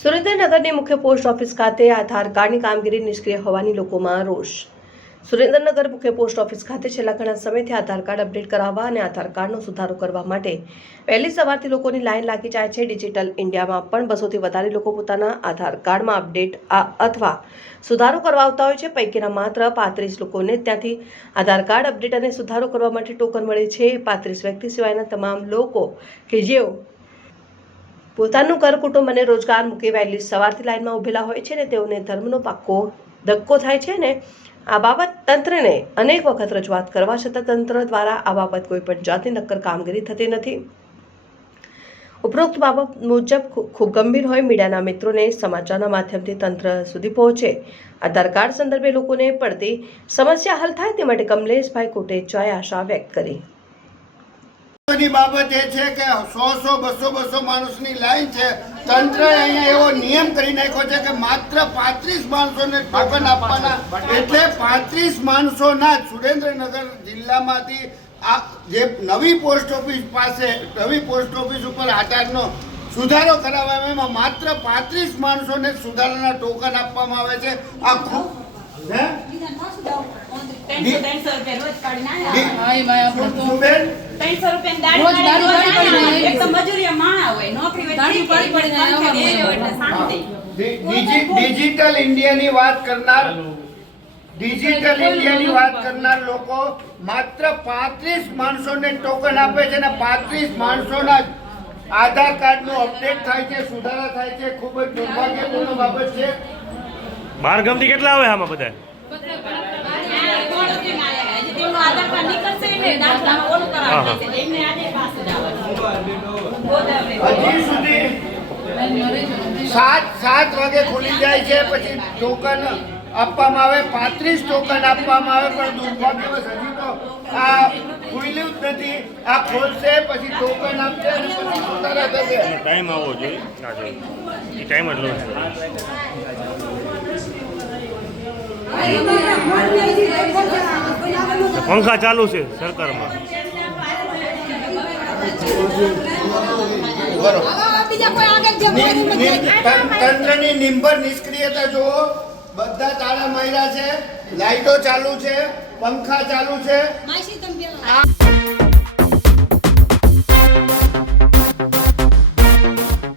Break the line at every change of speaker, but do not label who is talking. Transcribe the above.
સુરેન્દ્રનગરની મુખ્ય post office ખાતે આધાર કાર્ડની કામગીરી નિષ્ક્રિય હોવાની લોકોમાં રોષ. સુરેન્દ્રનગર મુખ્ય પોસ્ટ ઓફિસ ખાતે છેલ્લા ઘણા સમયથી આધાર કાર્ડ અપડેટ કરાવવા અને આધાર કાર્ડનો સુધારો કરવા માટે વહેલી સવારથી લોકોની લાઇન લાગી જાય છે. ડિજિટલ ઇન્ડિયામાં પણ બસોથી વધારે લોકો પોતાના આધાર કાર્ડમાં અપડેટ અથવા સુધારો કરવા આવતા હોય છે. પૈકીના માત્ર પાંત્રીસ લોકોને ત્યાંથી આધાર કાર્ડ અપડેટ અને સુધારો કરવા માટે ટોકન મળે છે. પાંત્રીસ વ્યક્તિ સિવાયના તમામ લોકો કે જેઓ પોતાનું ઘર કુટુંબ અને રોજગાર મૂકી વહેલી સવારથી લાઈનમાં ઊભેલા હોય છે ને તેઓને ધર્મનો પાક્કો ધક્કો થાય છે ને આ બાબત તંત્રને અનેક વખત રજૂઆત કરવા છતાં તંત્ર દ્વારા આ બાબત કોઈ પણ જાતની નક્કર કામગીરી થતી નથી. ઉપરોક્ત બાબત મુજબ ખૂબ ગંભીર હોય મીડિયાના મિત્રોને સમાચારના માધ્યમથી તંત્ર સુધી પહોંચે. આધાર કાર્ડ સંદર્ભે લોકોને પડતી સમસ્યા હલ થાય તે માટે કમલેશભાઈ કોટેચાએ આશા વ્યક્ત કરી.
ની બાબત એ છે કે સો સો બસો બસો માણસની લાઈન છે. તંત્ર અહીંયા એવો નિયમ કરી નાખ્યો છે કે માત્ર પાંત્રીસ માણસોને ટોકન આપવાના. એટલે પાંત્રીસ માણસોના સુરેન્દ્રનગર જિલ્લામાંથી આ જે નવી પોસ્ટ ઓફિસ પાસે નવી પોસ્ટ ઓફિસ ઉપર આધારનો સુધારો કરાવવામાં એમાં માત્ર પાંત્રીસ માણસોને સુધારાના ટોકન આપવામાં આવે છે. આ ખૂબ હે?
ત્રણસો રૂપિયા એક તો માણા હોય નોકરી
ડિજિટલ ઇન્ડિયાની વાત કરનાર ડિજિટલ ઇન્ડિયાની વાત કરનાર લોકો માત્ર પાંત્રીસ માણસોને ટોકન આપે છે અને પાંત્રીસ માણસોના જ આધાર કાર્ડનું અપડેટ થાય છે સુધારા થાય છે ખૂબ જ દુર્ભાગ્યપૂર્ણ બાબત છે.
બાર ગમતી કેટલા આવે આમાં બધા?
હજી
સુધી. સાત સાત વાગે ખુલી જાય છે પછી ટોકન આપવામાં આવે પાંત્રીસ ટોકન આપવામાં આવે પણ દુર્ભાગ્યવશ હજી તો આ ખુલ્યું જ નથી. આ ખોલશે પછી ટોકન આપશે અને પછી સુધારા થશે.
ટાઈમ આવવો જોઈએ. ના જોઈએ. એ ટાઈમ જ પંખા ચાલુ છે સરકારમાં.
તંત્રની નિંભર નિષ્ક્રિયતા જુઓ. બધા તાળા માર્યા છે. લાઈટો ચાલુ છે. પંખા ચાલુ છે.